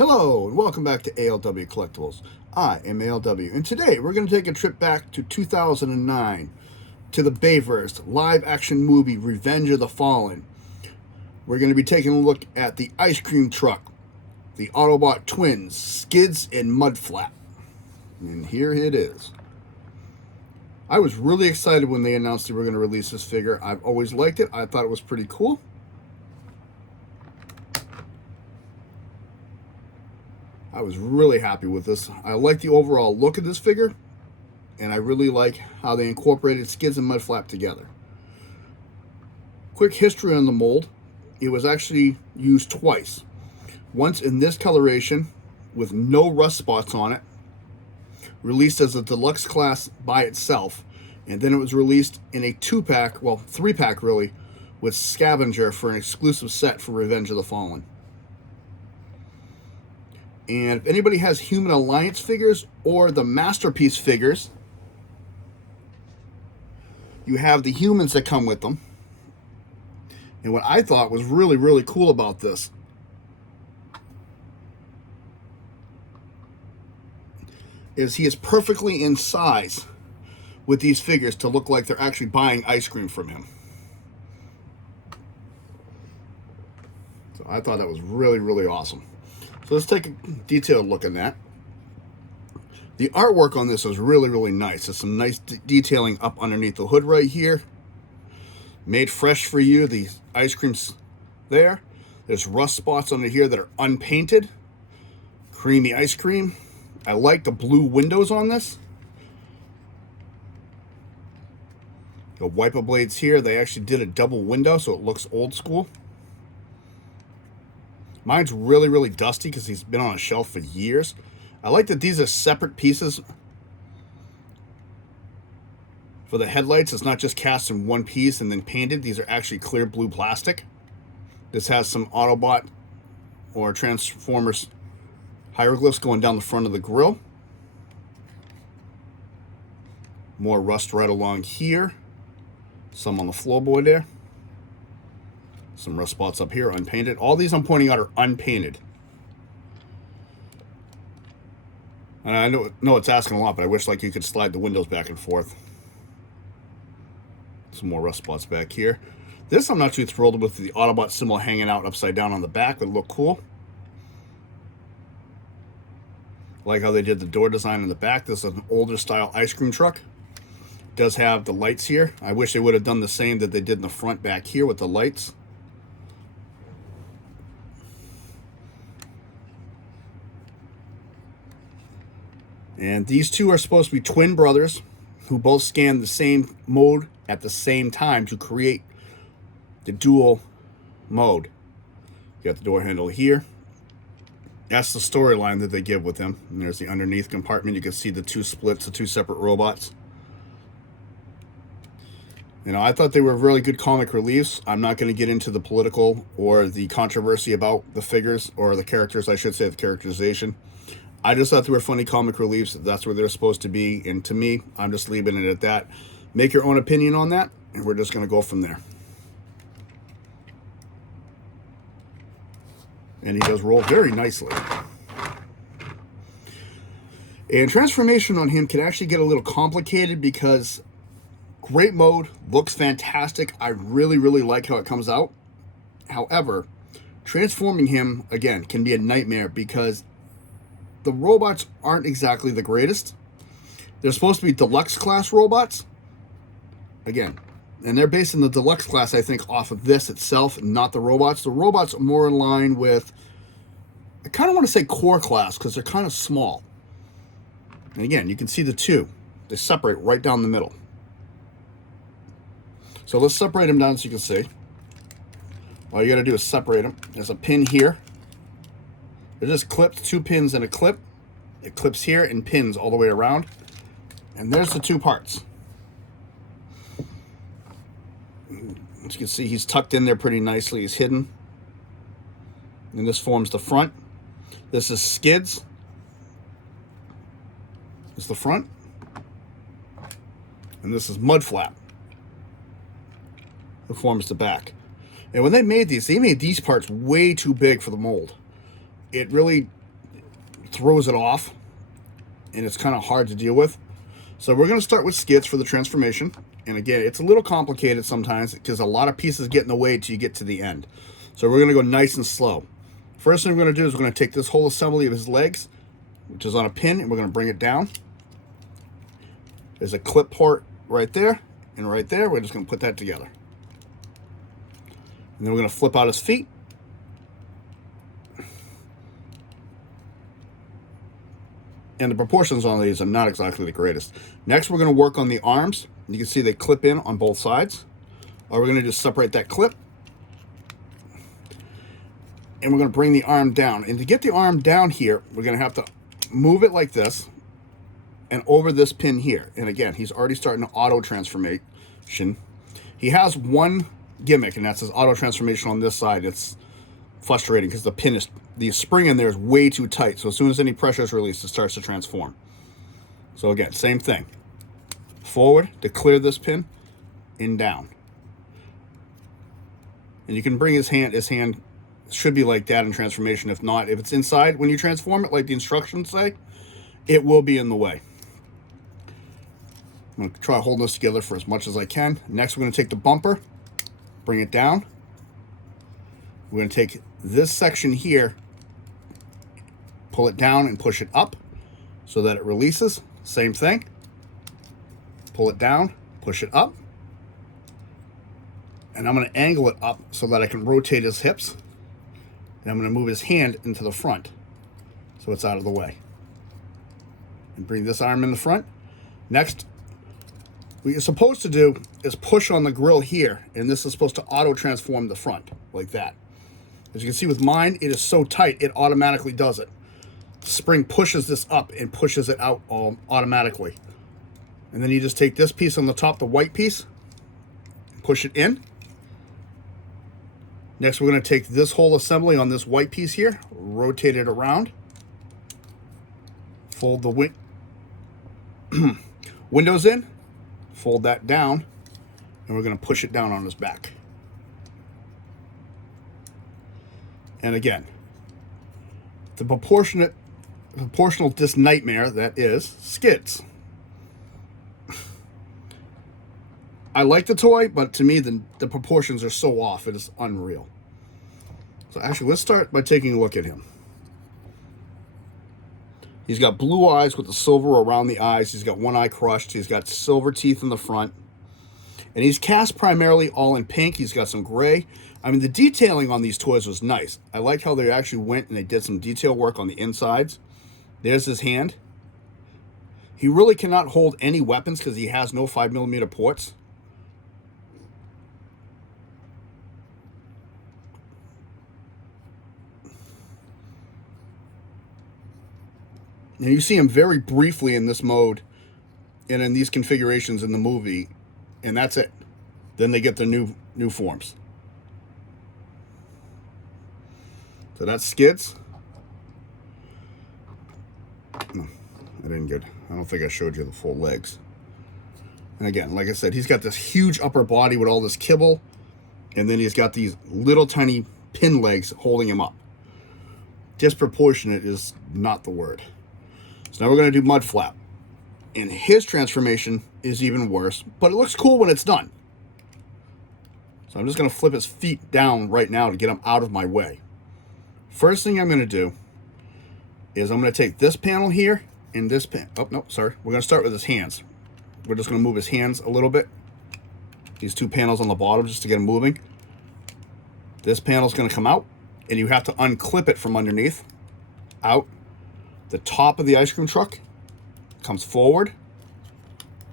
Hello and welcome back to ALW Collectibles. I am ALW, and today we're going to take a trip back to 2009 to the Bayverse live action movie Revenge of the Fallen. We're going to be taking a look at the ice cream truck, the Autobot twins, Skids and Mudflap. And here it is. I was really excited when they announced they were going to release this figure. I've always liked it. I thought it was pretty cool. I was really happy with this. I like the overall look of this figure, and I really like how they incorporated Skids and Mudflap together. Quick history on the mold. It was actually used twice. Once in this coloration with no rust spots on it, released as a deluxe class by itself, and then it was released in a 2-pack, well 3-pack really, with Scavenger for an exclusive set for Revenge of the Fallen. And if anybody has Human Alliance figures or the Masterpiece figures, you have the humans that come with them. And what I thought was really, really cool about this is he is perfectly in size with these figures to look like they're actually buying ice cream from him. So I thought that was really, really awesome. So let's take a detailed look at that. The artwork on this is really, really nice. There's some nice detailing up underneath the hood right here. Made fresh for you, the ice cream's there. There's rust spots under here that are unpainted. Creamy ice cream. I like the blue windows on this. The wiper blades here, they actually did a double window so it looks old school. Mine's really, really dusty because he's been on a shelf for years. I like that these are separate pieces for the headlights. It's not just cast in one piece and then painted. These are actually clear blue plastic. This has some Autobot or Transformers hieroglyphs going down the front of the grill. More rust right along here. Some on the floorboard there. Some rust spots up here, unpainted. All these I'm pointing out are unpainted. And I know it's asking a lot, but I wish like you could slide the windows back and forth. Some more rust spots back here. This I'm not too thrilled with, the Autobot symbol hanging out upside down on the back. It would look cool. Like how they did the door design in the back. This is an older style ice cream truck. It does have the lights here. I wish they would have done the same that they did in the front back here with the lights. And these two are supposed to be twin brothers who both scan the same mode at the same time to create the dual mode. You got the door handle here. That's the storyline that they give with them. And there's the underneath compartment. You can see the two splits, the two separate robots. You know, I thought they were really good comic reliefs. I'm not going to get into the political or the controversy about the figures, or the characters, I should say, the characterization. I just thought they were funny comic reliefs. That's where they're supposed to be. And to me, I'm just leaving it at that. Make your own opinion on that, and we're just going to go from there. And he does roll very nicely. And transformation on him can actually get a little complicated because great mode, looks fantastic. I really, really like how it comes out. However, transforming him, again, can be a nightmare because the robots aren't exactly the greatest. They're supposed to be deluxe class robots. Again, and they're based in the deluxe class, I think, off of this itself, not the robots. The robots are more in line with, I kind of want to say core class because they're kind of small. And again, you can see the two. They separate right down the middle. So let's separate them down so you can see. All you got to do is separate them. There's a pin here. They're just clipped, 2 pins in a clip. It clips here and pins all the way around. And there's the 2 parts. As you can see, he's tucked in there pretty nicely. He's hidden. And this forms the front. This is Skids. This is the front. And this is Mudflap. It forms the back. And when they made these parts way too big for the mold. It really throws it off, and it's kind of hard to deal with. So we're going to start with skids for the transformation. And again, it's a little complicated sometimes because a lot of pieces get in the way till you get to the end. So we're going to go nice and slow. First thing we're going to do is we're going to take this whole assembly of his legs, which is on a pin, and we're going to bring it down. There's a clip port right there and right there. We're just going to put that together. And then we're going to flip out his feet. And the proportions on these are not exactly the greatest. Next, we're going to work on the arms. You can see they clip in on both sides. Or we're going to just separate that clip. And we're going to bring the arm down. And to get the arm down here, we're going to have to move it like this and over this pin here. And again, he's already starting to auto transformation. He has one gimmick, and that's his auto transformation on this side. It's frustrating because the spring in there is way too tight. So as soon as any pressure is released, it starts to transform. So again, same thing. Forward to clear this pin and down. And you can bring his hand should be like that in transformation. If not, if it's inside when you transform it, like the instructions say, it will be in the way. I'm going to try holding this together for as much as I can. Next, we're going to take the bumper, bring it down. We're going to take this section here, pull it down and push it up so that it releases. Same thing. Pull it down, push it up. And I'm going to angle it up so that I can rotate his hips. And I'm going to move his hand into the front so it's out of the way. And bring this arm in the front. Next, what you're supposed to do is push on the grill here, and this is supposed to auto transform the front like that. As you can see with mine, it is so tight, it automatically does it. The spring pushes this up and pushes it out automatically. And then you just take this piece on the top, the white piece, push it in. Next, we're going to take this whole assembly on this white piece here, rotate it around, fold the windows in, fold that down, and we're going to push it down on his back. And again, the proportional disc nightmare that is Skids. I like the toy, but to me, the proportions are so off, it is unreal. So actually, let's start by taking a look at him. He's got blue eyes with the silver around the eyes. He's got one eye crushed. He's got silver teeth in the front. And he's cast primarily all in pink. He's got some gray. I mean, the detailing on these toys was nice. I like how they actually went and they did some detail work on the insides. There's his hand. He really cannot hold any weapons because he has no 5mm ports. Now you see him very briefly in this mode and in these configurations in the movie, and that's it. Then they get the new forms. So that's Skids. No, I didn't get. I don't think I showed you the full legs. And again, like I said, he's got this huge upper body with all this kibble, and then he's got these little tiny pin legs holding him up. Disproportionate is not the word. So now we're going to do Mudflap. And his transformation is even worse, but it looks cool when it's done. So I'm just going to flip his feet down right now to get him out of my way. First thing I'm going to do is I'm going to take this panel here and this panel. Oh, no, sorry. We're going to start with his hands. We're just going to move his hands a little bit. These two panels on the bottom just to get him moving. This panel's going to come out, and you have to unclip it from underneath. Out. The top of the ice cream truck comes forward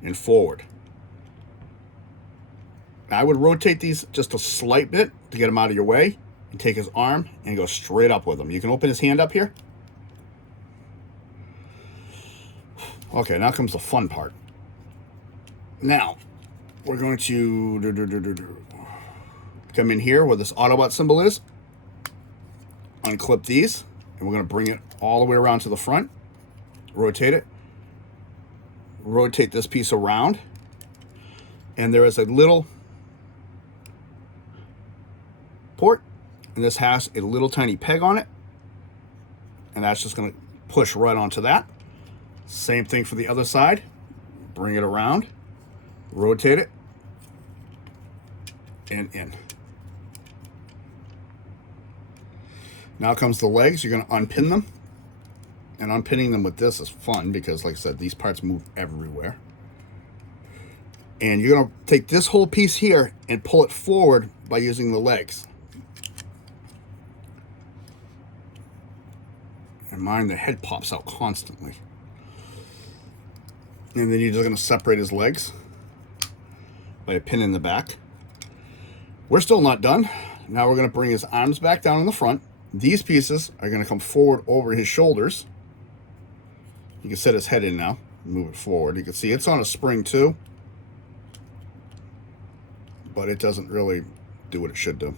and forward. I would rotate these just a slight bit to get him out of your way and take his arm and go straight up with him. You can open his hand up here. Okay, now comes the fun part. Now, we're going to come in here where this Autobot symbol is. Unclip these, and we're going to bring it all the way around to the front. Rotate it. Rotate this piece around. And there is a little port, and this has a little tiny peg on it. And that's just going to push right onto that. Same thing for the other side. Bring it around, rotate it, and in. Now comes the legs. You're going to unpin them. And unpinning them with this is fun because, like I said, these parts move everywhere. And you're going to take this whole piece here and pull it forward by using the legs. And mine, the head pops out constantly. And then you're just going to separate his legs by a pin in the back. We're still not done. Now we're going to bring his arms back down in the front. These pieces are going to come forward over his shoulders. You can set his head in now, move it forward. You can see it's on a spring too, but it doesn't really do what it should do.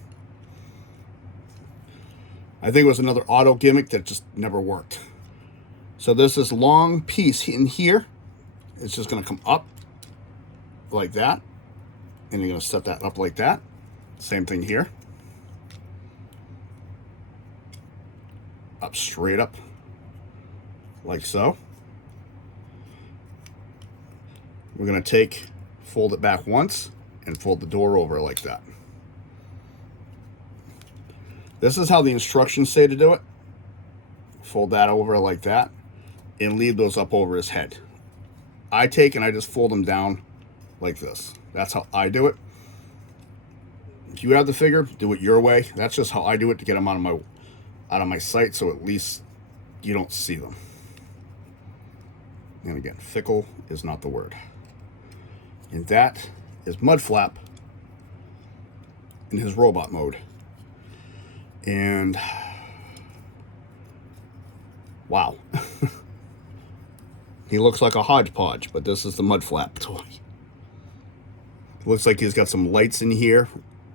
I think it was another auto gimmick that just never worked. So there's this long piece in here. It's just going to come up like that, and you're going to set that up like that. Same thing here. Up, straight up, like so. We're going to fold it back once, and fold the door over like that. This is how the instructions say to do it. Fold that over like that, and leave those up over his head. I take and I just fold them down like this. That's how I do it. If you have the figure, do it your way. That's just how I do it to get them out of my sight, so at least you don't see them. And again, fickle is not the word. And that is Mudflap in his robot mode. And wow. He looks like a hodgepodge, but this is the Mudflap toy. Looks like he's got some lights in here,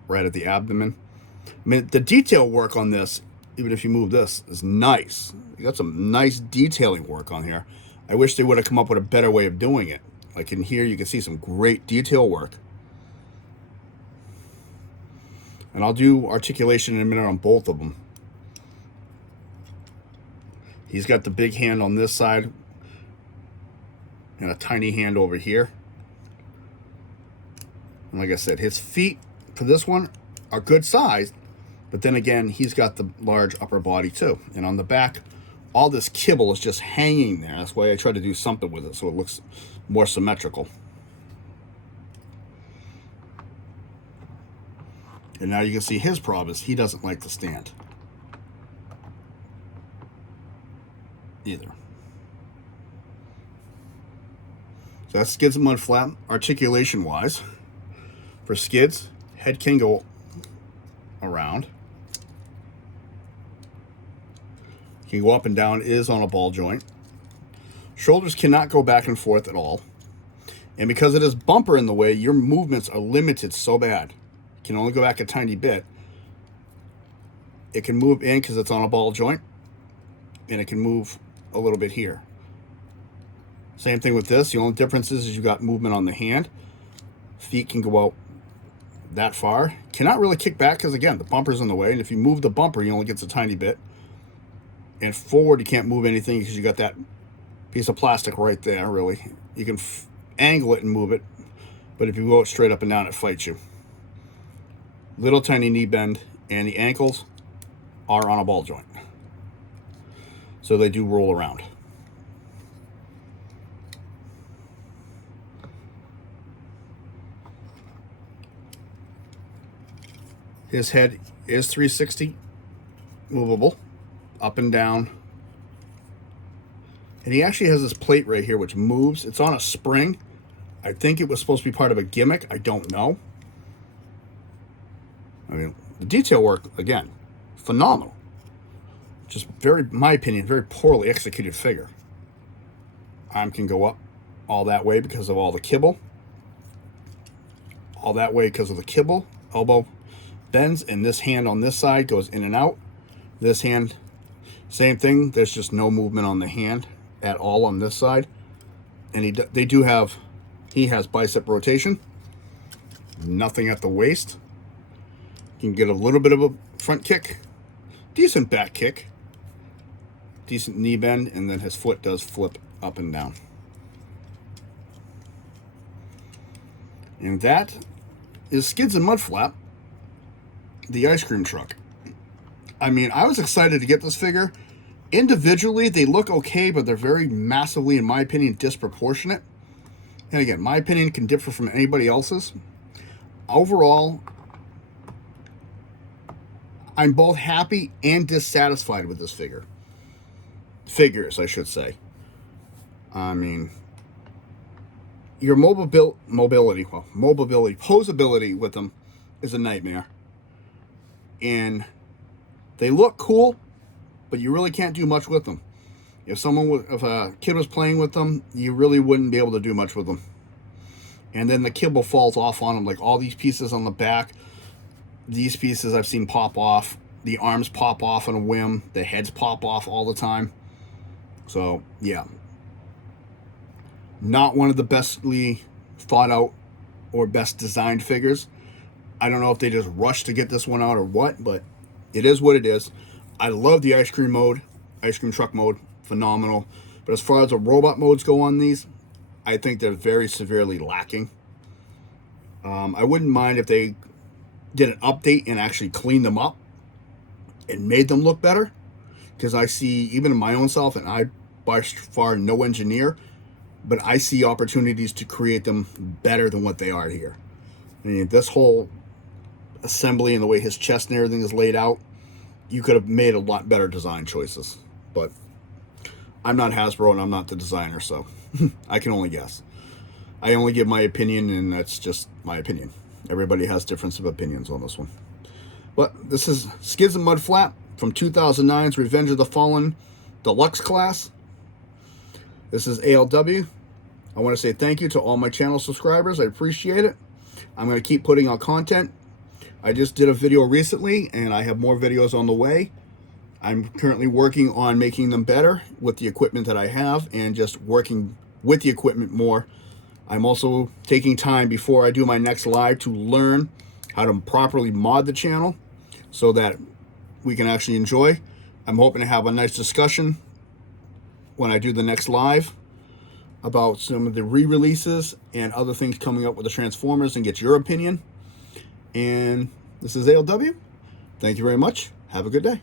right at the abdomen. I mean, the detail work on this, even if you move this, is nice. You got some nice detailing work on here. I wish they would have come up with a better way of doing it. Like in here, you can see some great detail work. And I'll do articulation in a minute on both of them. He's got the big hand on this side and a tiny hand over here. And like I said, his feet for this one are good size, but then again, he's got the large upper body too. And on the back, all this kibble is just hanging there. That's why I try to do something with it so it looks more symmetrical. And now you can see his problem is he doesn't like the stand either. So that's Skids and Mudflap, articulation wise. For Skids, head can go around. Can go up and down, is on a ball joint. Shoulders cannot go back and forth at all. And because of this bumper in the way, your movements are limited so bad. You can only go back a tiny bit. It can move in because it's on a ball joint, and it can move a little bit here. Same thing with this. The only difference is you got movement on the hand. Feet can go out that far. Cannot really kick back because, again, the bumper's in the way. And if you move the bumper, you only get a tiny bit. And forward, you can't move anything because you got that piece of plastic right there, really. You can angle it and move it. But if you go straight up and down, it fights you. Little tiny knee bend. And the ankles are on a ball joint. So they do roll around. His head is 360, movable, up and down. And he actually has this plate right here which moves. It's on a spring. I think it was supposed to be part of a gimmick. I don't know. I mean, the detail work, again, phenomenal. Just very, in my opinion, very poorly executed figure. Arm can go up all that way because of all the kibble. All that way because of the kibble. Elbow bends, and this hand on this side goes in and out. This hand, same thing. There's just no movement on the hand at all on this side. And he has bicep rotation. Nothing at the waist. You can get a little bit of a front kick. Decent back kick. decent knee bend, and then his foot does flip up and down. And that is Skids and Mudflap, the ice cream truck. I mean, I was excited to get this figure. Individually, they look okay, but they're very massively, in my opinion, disproportionate. And again, my opinion can differ from anybody else's. Overall, I'm both happy and dissatisfied with this figure. Figures, I should say. I mean, your posability with them is a nightmare. And they look cool, but you really can't do much with them. If a kid was playing with them, you really wouldn't be able to do much with them. And then the kibble falls off on them, like all these pieces on the back. These pieces I've seen pop off. The arms pop off on a whim. The heads pop off all the time. So, yeah. Not one of the bestly thought out or best designed figures. I don't know if they just rushed to get this one out or what, but it is what it is. I love the ice cream truck mode. Phenomenal. But as far as the robot modes go on these, I think they're very severely lacking. I wouldn't mind if they did an update and actually cleaned them up and made them look better. Because I see, even in my own self, and I by far no engineer, but I see opportunities to create them better than what they are here. I mean, this whole assembly and the way his chest and everything is laid out, you could have made a lot better design choices. But I'm not Hasbro and I'm not the designer, so I can only guess. I only give my opinion, and that's just my opinion. Everybody has difference of opinions on this one. But this is Skids and Mudflap from 2009's Revenge of the Fallen Deluxe class. This is ALW. I want to say thank you to all my channel subscribers. I appreciate it. I'm going to keep putting out content. I just did a video recently, and I have more videos on the way. I'm currently working on making them better with the equipment that I have and just working with the equipment more. I'm also taking time before I do my next live to learn how to properly mod the channel so that we can actually enjoy. I'm hoping to have a nice discussion when I do the next live about some of the re-releases and other things coming up with the Transformers and get your opinion. And this is ALW. Thank you very much. Have a good day.